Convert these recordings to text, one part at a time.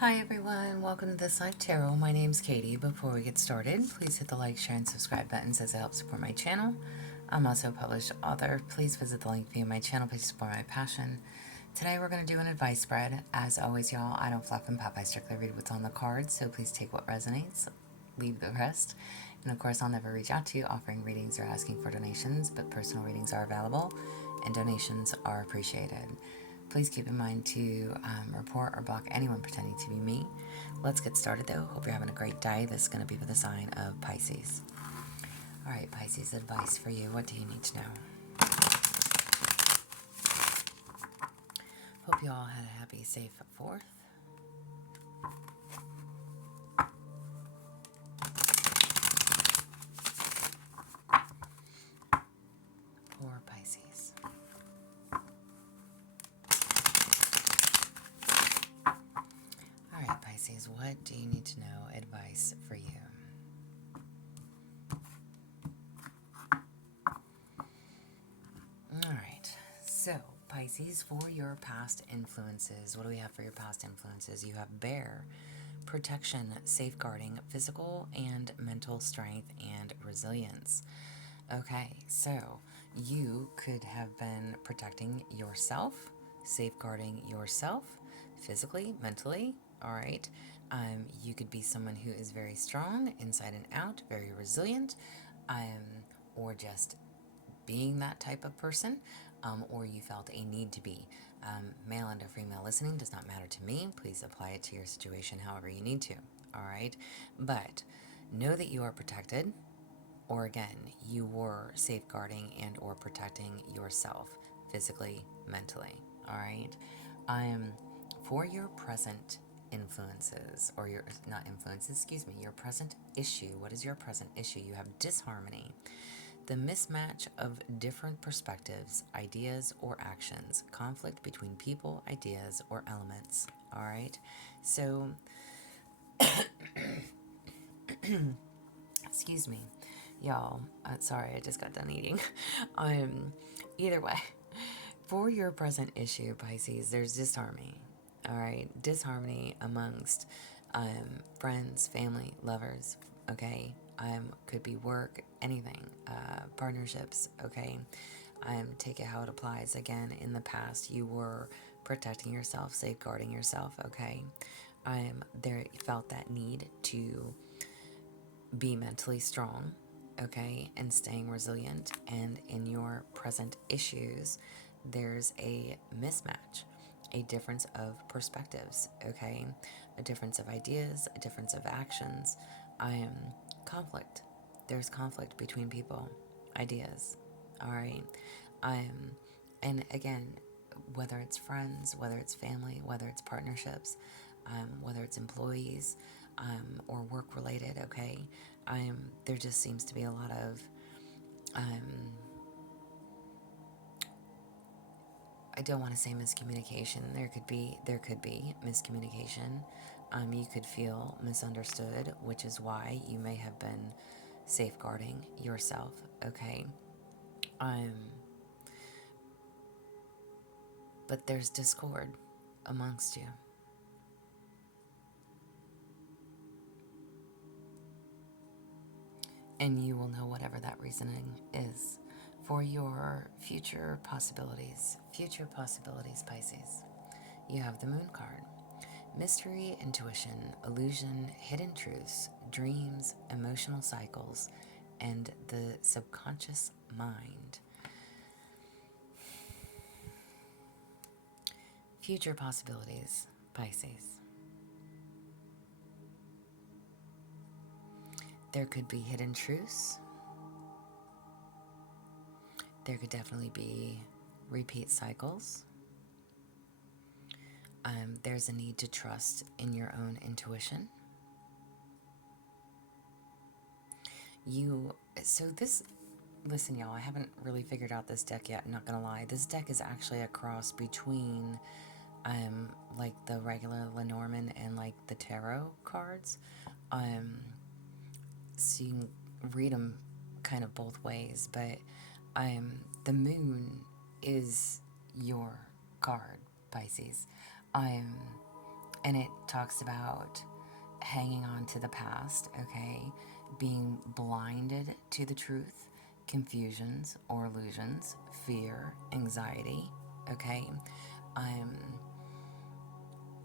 Hi everyone, welcome to This Life Tarot. My name's Katie. Before we get started, please hit the like, share, and subscribe buttons as it helps support my channel. I'm also a published author. Please visit the link via my channel page to support my passion. Today we're going to do an advice spread. As always, y'all, I don't fluff and puff. I strictly read what's on the cards, so please take what resonates, leave the rest. And of course, I'll never reach out to you offering readings or asking for donations, but personal readings are available and donations are appreciated. Please keep in mind to report or block anyone pretending to be me. Let's get started though. Hope you're having a great day. This is going to be for the sign of Pisces. All right, Pisces, advice for you. What do you need to know? Hope you all had a happy, safe 4th. For Pisces. All right, Pisces, what do you need to know? Advice for you. All right, so Pisces, for your past influences, what do we have for your past influences? You have Bear, protection, safeguarding, physical and mental strength, and resilience. Okay, so you could have been protecting yourself, safeguarding yourself, physically, mentally. All right. You could be someone who is very strong inside and out, very resilient, or just being that type of person, or you felt a need to be. Male and or female listening does not matter to me. Please apply it to your situation however you need to. All right. But know that you are protected, or again, you were safeguarding and or protecting yourself physically, mentally. All right. For your present influences, or your, not influences, excuse me, your present issue. What is your present issue? You have disharmony, the mismatch of different perspectives, ideas, or actions, conflict between people, ideas, or elements. All right. So, excuse me, y'all. Sorry, I just got done eating. Either way, for your present issue, Pisces, there's disharmony. All right, disharmony amongst friends, family, lovers. Okay, could be work, anything, partnerships. Okay, take it how it applies. Again, in the past, you were protecting yourself, safeguarding yourself. Okay, there felt that need to be mentally strong, okay, and staying resilient. And in your present issues, there's a mismatch, a difference of perspectives, okay, a difference of ideas, a difference of actions, conflict. There's conflict between people, ideas, all right. And again, whether it's friends, whether it's family, whether it's partnerships, whether it's employees, or work related, okay, there just seems to be a lot of, I don't want to say miscommunication. There could be miscommunication. You could feel misunderstood, which is why you may have been safeguarding yourself, okay? But there's discord amongst you. And you will know whatever that reasoning is for your future possibilities. Future possibilities, Pisces. You have the Moon card. Mystery, intuition, illusion, hidden truths, dreams, emotional cycles, and the subconscious mind. Future possibilities, Pisces. There could be hidden truths. There could definitely be repeat cycles. There's a need to trust in your own intuition. Listen, y'all, I haven't really figured out this deck yet, I'm not gonna lie. This deck is actually a cross between, like the regular Lenormand and like the tarot cards. So you can read them kind of both ways, but, the moon is your card, Pisces. And it talks about hanging on to the past, okay? Being blinded to the truth, confusions or illusions, fear, anxiety, okay? Um,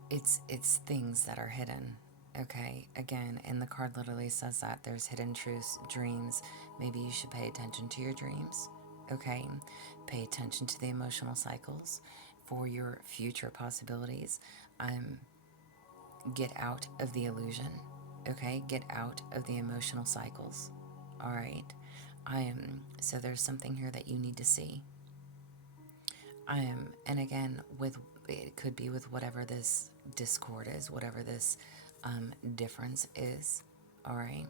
it's things that are hidden, okay? Again, and the card literally says that there's hidden truths, dreams. Maybe you should pay attention to your dreams, okay? Pay attention to the emotional cycles for your future possibilities. Get out of the illusion, okay? Get out of the emotional cycles, all right? So there's something here that you need to see. And again, with it could be with whatever this discord is, whatever this difference is, all right?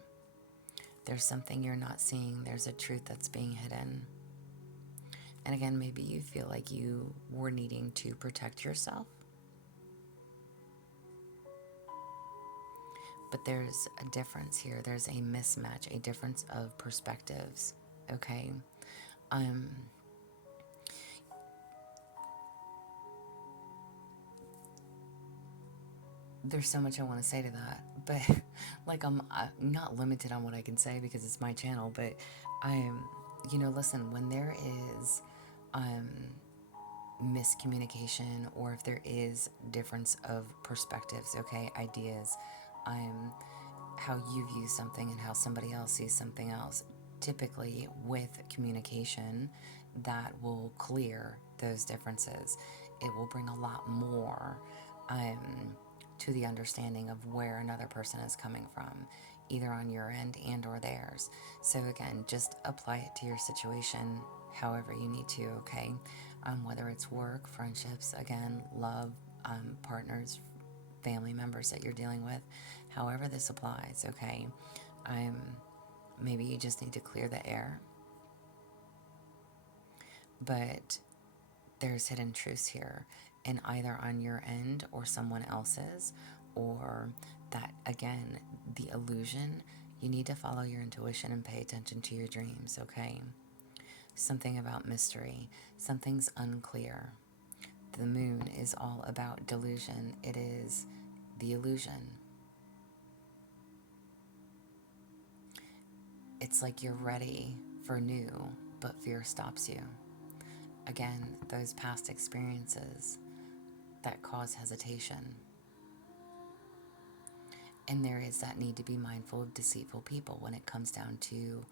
There's something you're not seeing. There's a truth that's being hidden. And again, maybe you feel like you were needing to protect yourself. But there's a difference here. There's a mismatch, a difference of perspectives, okay? There's so much I want to say to that, but like I'm not limited on what I can say because it's my channel, but listen, when there is miscommunication, or if there is difference of perspectives, okay, ideas, how you view something and how somebody else sees something else, typically with communication, that will clear those differences. It will bring a lot more to the understanding of where another person is coming from, either on your end and or theirs. So again, just apply it to your situation however you need to, okay? Whether it's work, friendships, again, love, partners, family members that you're dealing with, however this applies, okay? Maybe you just need to clear the air, but there's hidden truths here, and either on your end or someone else's, or that, again, the illusion, you need to follow your intuition and pay attention to your dreams, okay? Something about mystery, something's unclear. The moon is all about delusion. It is the illusion. It's like you're ready for new, but fear stops you. Again, those past experiences that cause hesitation. And there is that need to be mindful of deceitful people when it comes down to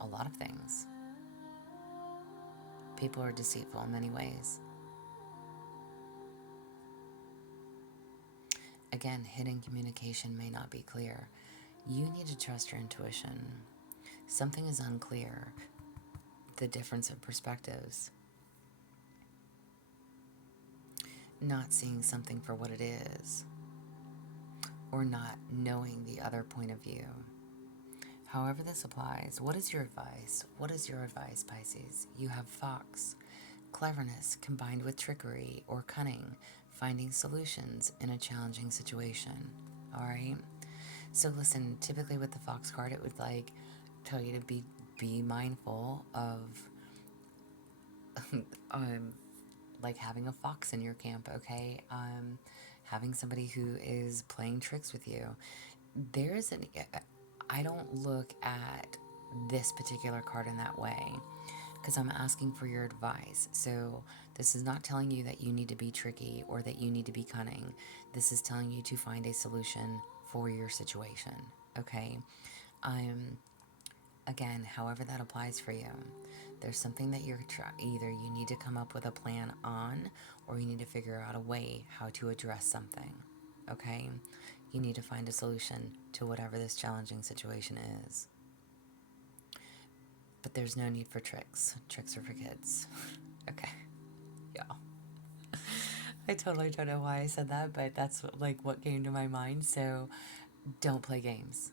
a lot of things. People are deceitful in many ways. Again, hidden communication may not be clear. You need to trust your intuition. Something is unclear. The difference of perspectives. Not seeing something for what it is. Or not knowing the other point of view. However this applies, what is your advice? What is your advice, Pisces? You have fox. Cleverness combined with trickery or cunning. Finding solutions in a challenging situation. All right? So listen, typically with the fox card, it would tell you to be mindful of having a fox in your camp, okay? Having somebody who is playing tricks with you. I don't look at this particular card in that way because I'm asking for your advice. So this is not telling you that you need to be tricky or that you need to be cunning. This is telling you to find a solution for your situation, okay? Again, however that applies for you, there's something that either you need to come up with a plan on, or you need to figure out a way how to address something, okay? You need to find a solution to whatever this challenging situation is. But there's no need for tricks. Tricks are for kids. Okay. Y'all. I totally don't know why I said that, but that's what came to my mind. So don't play games.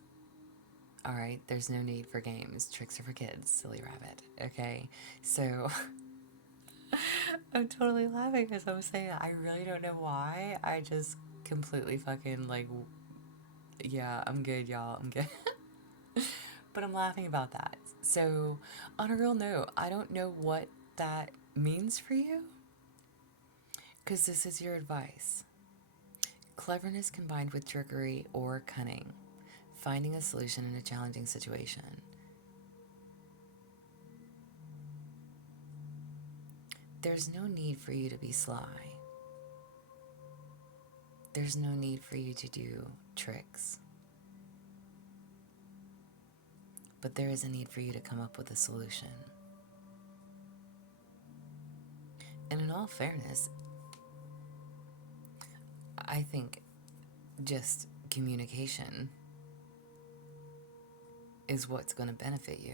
All right, there's no need for games. Tricks are for kids, silly rabbit. Okay, so I'm totally laughing because I'm saying I really don't know why. I just completely fucking yeah, I'm good, y'all. I'm good. But I'm laughing about that. So, on a real note, I don't know what that means for you. Because this is your advice. Cleverness combined with trickery or cunning. Finding a solution in a challenging situation. There's no need for you to be sly. There's no need for you to do tricks. But there is a need for you to come up with a solution. And in all fairness, I think just communication is what's going to benefit you.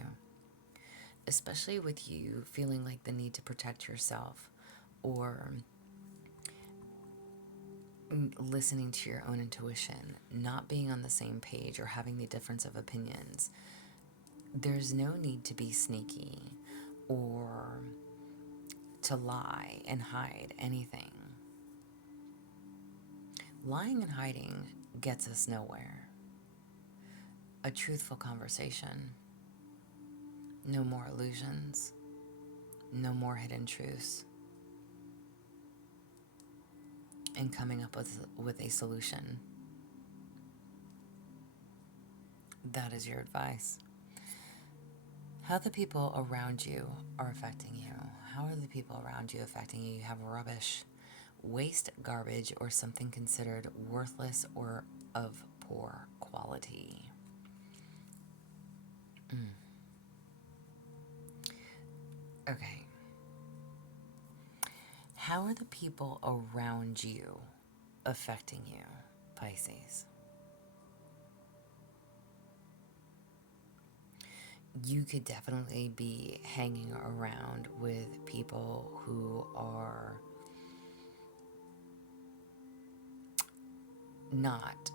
Especially with you feeling like the need to protect yourself or listening to your own intuition, not being on the same page or having the difference of opinions. There's no need to be sneaky or to lie and hide anything. Lying and hiding gets us nowhere. A truthful conversation. No more illusions. No more hidden truths. And coming up with a solution. That is your advice. How the people around you are affecting you. How are the people around you affecting you? You have rubbish, waste, garbage, or something considered worthless or of poor quality. Okay. How are the people around you affecting you, Pisces? You could definitely be hanging around with people who are not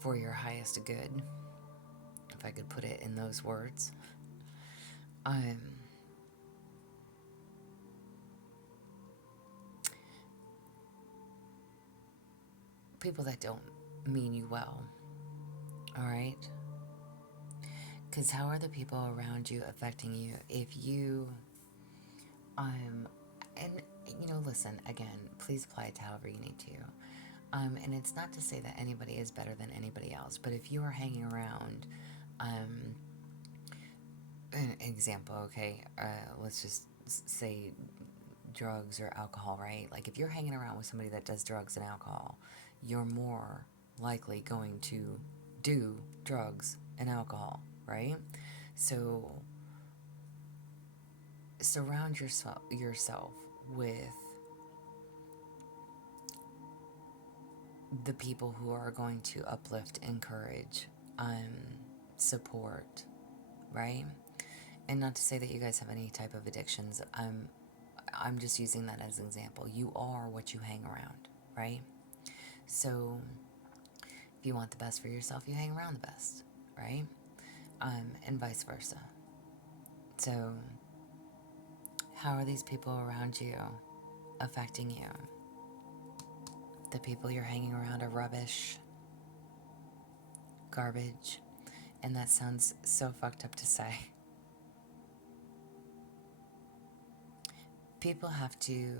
for your highest good, if I could put it in those words. People that don't mean you well, all right? Because how are the people around you affecting you if you, and, listen, again, please apply it to however you need to. And it's not to say that anybody is better than anybody else, but if you are hanging around, an example, okay, let's just say drugs or alcohol, right? Like if you're hanging around with somebody that does drugs and alcohol, you're more likely going to do drugs and alcohol, right? So surround yourself with the people who are going to uplift, encourage, support, right? And not to say that you guys have any type of addictions. I'm just using that as an example. You are what you hang around, right? So if you want the best for yourself, you hang around the best, right? And vice versa. So how are these people around you affecting you? The people you're hanging around are rubbish, garbage, and that sounds so fucked up to say. People have to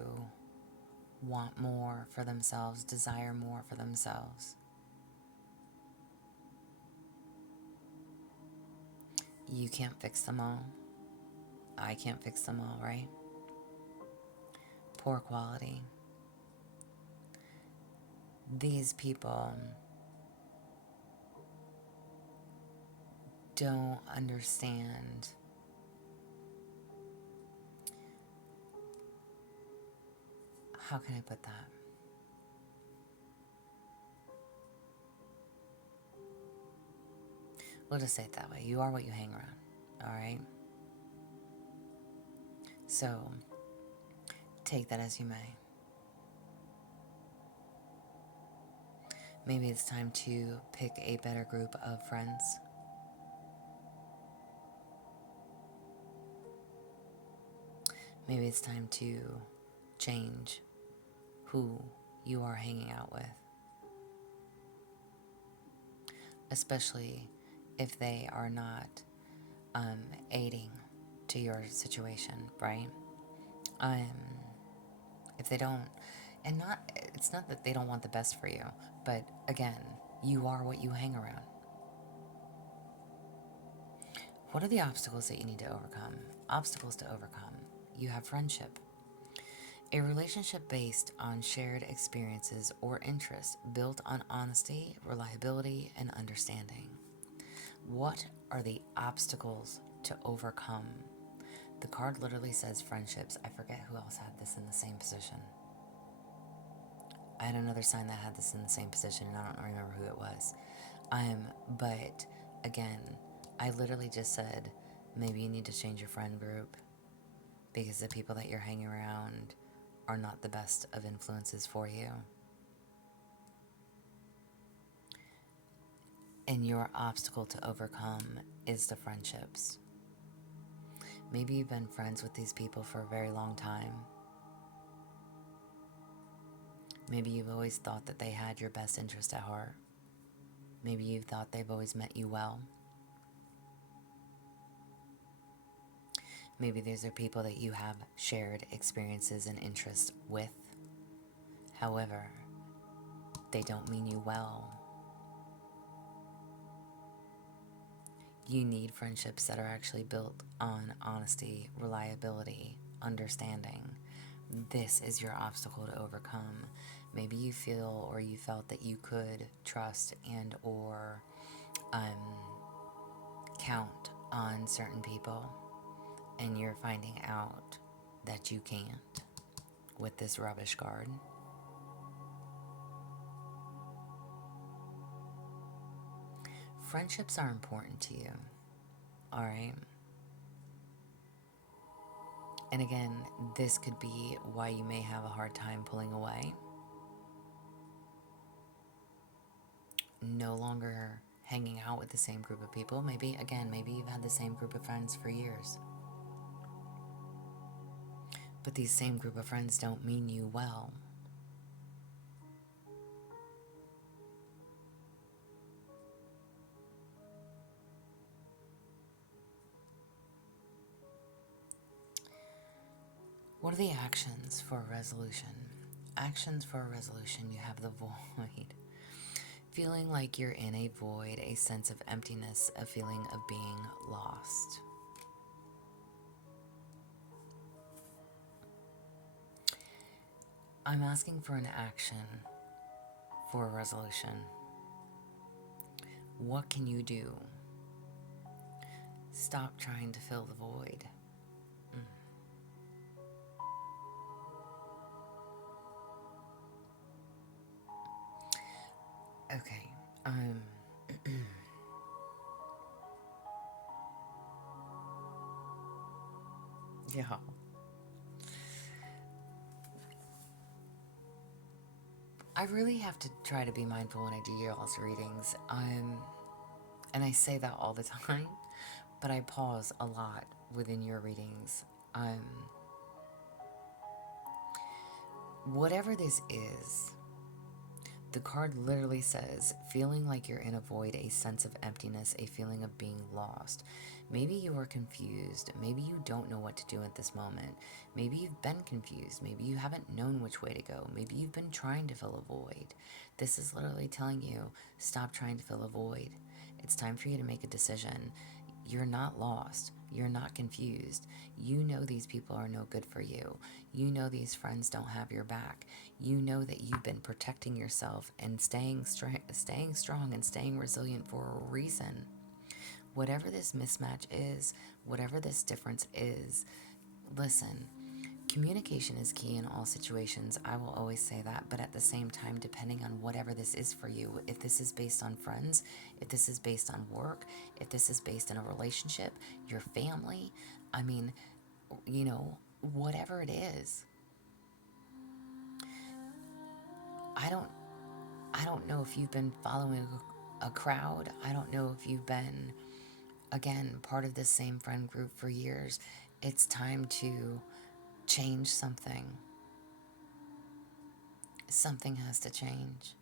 want more for themselves, desire more for themselves. You can't fix them all. I can't fix them all, right? Poor quality. These people don't understand how can I put that? We'll just say it that way. You are what you hang around, all right? So take that as you may. Maybe it's time to pick a better group of friends. Maybe it's time to change who you are hanging out with. Especially if they are not aiding to your situation, right? If they don't, And it's not that they don't want the best for you, but again, you are what you hang around. What are the obstacles that you need to overcome? Obstacles to overcome. You have friendship. A relationship based on shared experiences or interests built on honesty, reliability, and understanding. What are the obstacles to overcome? The card literally says friendships. I forget who else had this in the same position. I had another sign that had this in the same position, and I don't remember who it was. But again, I literally just said, maybe you need to change your friend group because the people that you're hanging around are not the best of influences for you. And your obstacle to overcome is the friendships. Maybe you've been friends with these people for a very long time. Maybe you've always thought that they had your best interest at heart. Maybe you've thought they've always meant you well. Maybe these are people that you have shared experiences and interests with. However, they don't mean you well. You need friendships that are actually built on honesty, reliability, understanding. This is your obstacle to overcome. Maybe you feel or you felt that you could trust and or count on certain people, and you're finding out that you can't with this rubbish card. Friendships are important to you, all right? And again, this could be why you may have a hard time pulling away. No longer hanging out with the same group of people. Maybe you've had the same group of friends for years. But these same group of friends don't mean you well. What are the actions for a resolution? Actions for a resolution, you have the void. Feeling like you're in a void, a sense of emptiness, a feeling of being lost. I'm asking for an action for a resolution. What can you do? Stop trying to fill the void. Okay. Yeah. I really have to try to be mindful when I do y'all's readings. And I say that all the time, but I pause a lot within your readings. Whatever this is, the card literally says, feeling like you're in a void, a sense of emptiness, a feeling of being lost. Maybe you are confused. Maybe you don't know what to do at this moment. Maybe you've been confused. Maybe you haven't known which way to go. Maybe you've been trying to fill a void. This is literally telling you, stop trying to fill a void. It's time for you to make a decision. You're not lost. You're not confused. You know these people are no good for you. You know these friends don't have your back. You know that you've been protecting yourself and staying strong and staying resilient for a reason. Whatever this mismatch is, whatever this difference is, listen, communication is key in all situations. I will always say that, but at the same time, depending on whatever this is for you, if this is based on friends, if this is based on work, if this is based in a relationship, your family, whatever it is. I don't know if you've been following a crowd. I don't know if you've been, again, part of this same friend group for years. It's time to change something. Something has to change.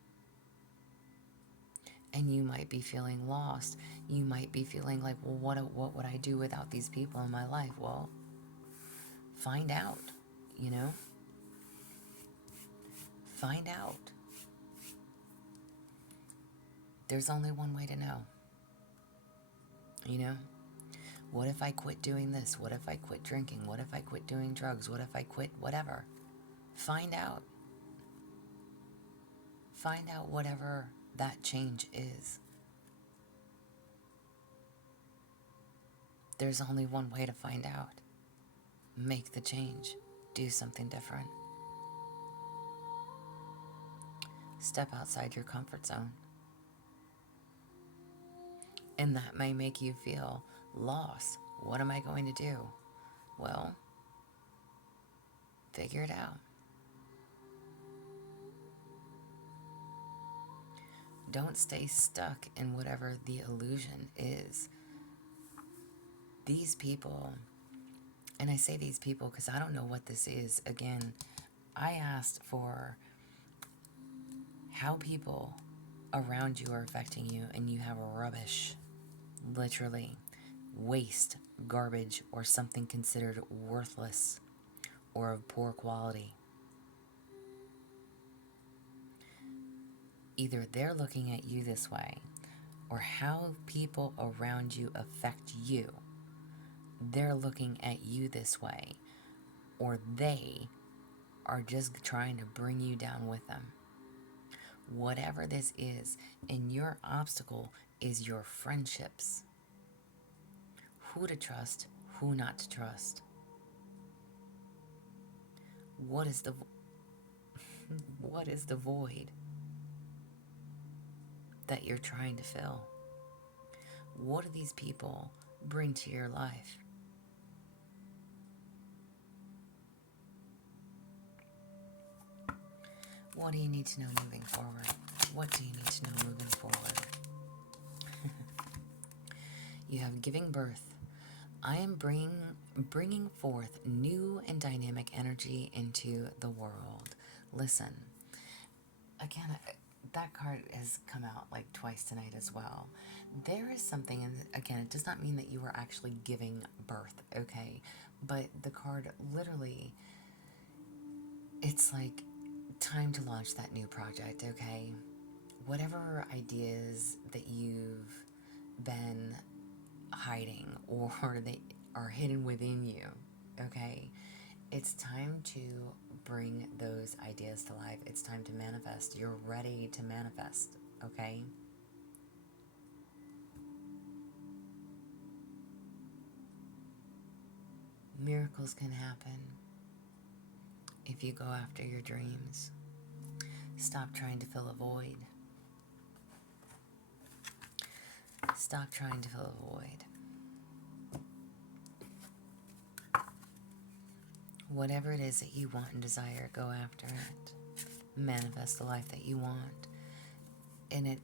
And you might be feeling lost. You might be feeling like, well, what would I do without these people in my life? Well, find out, Find out. There's only one way to know. You know? What if I quit doing this? What if I quit drinking? What if I quit doing drugs? What if I quit whatever? Find out. Find out whatever that change is. There's only one way to find out. Make the change. Do something different. Step outside your comfort zone. And that may make you feel lost. What am I going to do? Well, figure it out. Don't stay stuck in whatever the illusion is. These people, and I say these people because I don't know what this is. Again, I asked for how people around you are affecting you, and you have rubbish, literally, waste, garbage, or something considered worthless or of poor quality. Either they're looking at you this way, or how people around you affect you. They're looking at you this way, or they are just trying to bring you down with them. Whatever this is, and your obstacle is your friendships. Who to trust, who not to trust. What is the void that you're trying to fill? What do these people bring to your life? What do you need to know moving forward? What do you need to know moving forward? You have giving birth. I am bringing forth new and dynamic energy into the world. Listen, again, that card has come out like twice tonight as well. There is something, and again, it does not mean that you are actually giving birth, okay? But the card literally, it's like time to launch that new project, okay? Whatever ideas that you've been hiding or that are hidden within you, okay? It's time to bring those ideas to life. It's time to manifest. You're ready to manifest, okay? Miracles can happen if you go after your dreams. Stop trying to fill a void. Stop trying to fill a void. Whatever it is that you want and desire, go after it. Manifest the life that you want. And it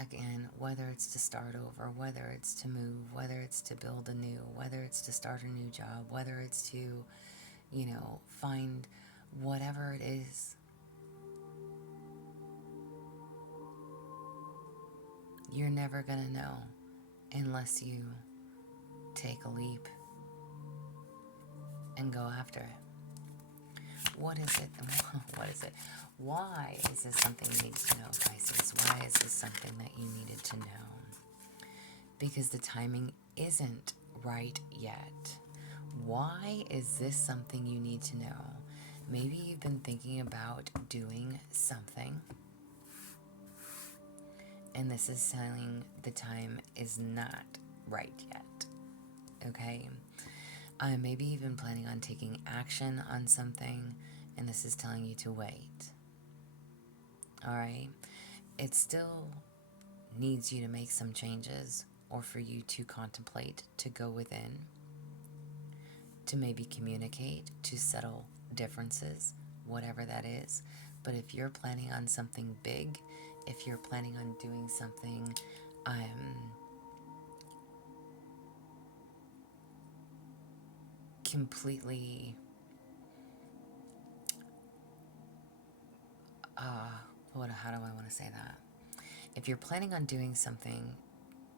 again, whether it's to start over, whether it's to move, whether it's to build anew, whether it's to start a new job, whether it's to, find whatever it is. You're never going to know unless you take a leap and go after it. What is it? What is it? Why is this something you need to know, Pisces? Why is this something that you needed to know? Because the timing isn't right yet. Why is this something you need to know? Maybe you've been thinking about doing something, and this is telling the time is not right yet, okay? Maybe you've been planning on taking action on something, and this is telling you to wait. All right? It still needs you to make some changes, or for you to contemplate, to go within, to maybe communicate, to settle differences, whatever that is. But if you're planning on something big, if you're planning on doing something, completely how do I want to say that? If you're planning on doing something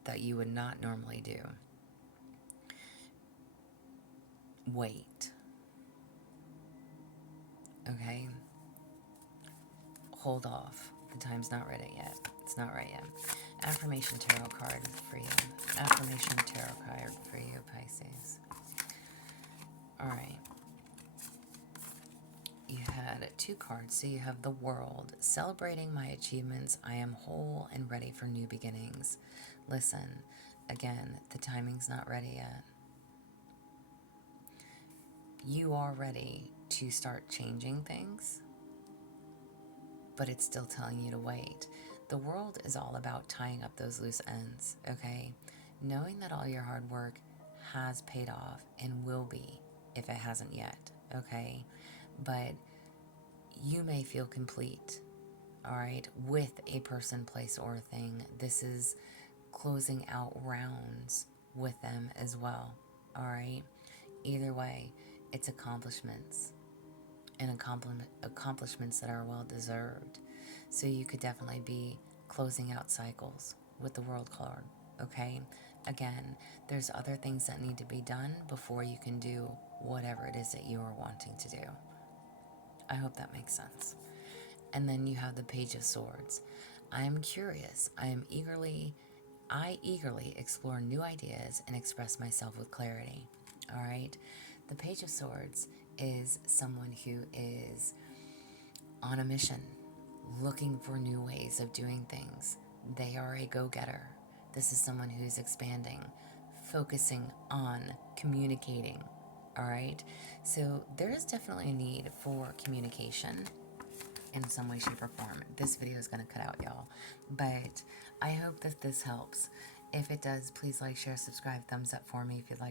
that you would not normally do, wait. Okay? hold off. The time's not ready yet. It's not right yet. Affirmation tarot card for you. Affirmation tarot card for you, Pisces. All right. You had 2 cards. So you have the World. Celebrating my achievements. I am whole and ready for new beginnings. Listen, again, the timing's not ready yet. You are ready to start changing things, but it's still telling you to wait. The World is all about tying up those loose ends, okay? Knowing that all your hard work has paid off and will be, if it hasn't yet, okay? But you may feel complete, all right, with a person, place, or thing. This is closing out rounds with them as well, all right? Either way, it's accomplishments, and accomplishments that are well deserved. So you could definitely be closing out cycles with the World card, okay? Again, there's other things that need to be done before you can do whatever it is that you are wanting to do. I hope that makes sense. And then you have the Page of Swords. I am curious. I eagerly explore new ideas and express myself with clarity. All right? The Page of Swords is someone who is on a mission, looking for new ways of doing things. They are a go-getter. This is someone who's expanding, focusing on communicating. All right? So there is definitely a need for communication in some way, shape, or form. This video is going to cut out, y'all. But I hope that this helps. If it does, please like, share, subscribe, thumbs up for me if you'd like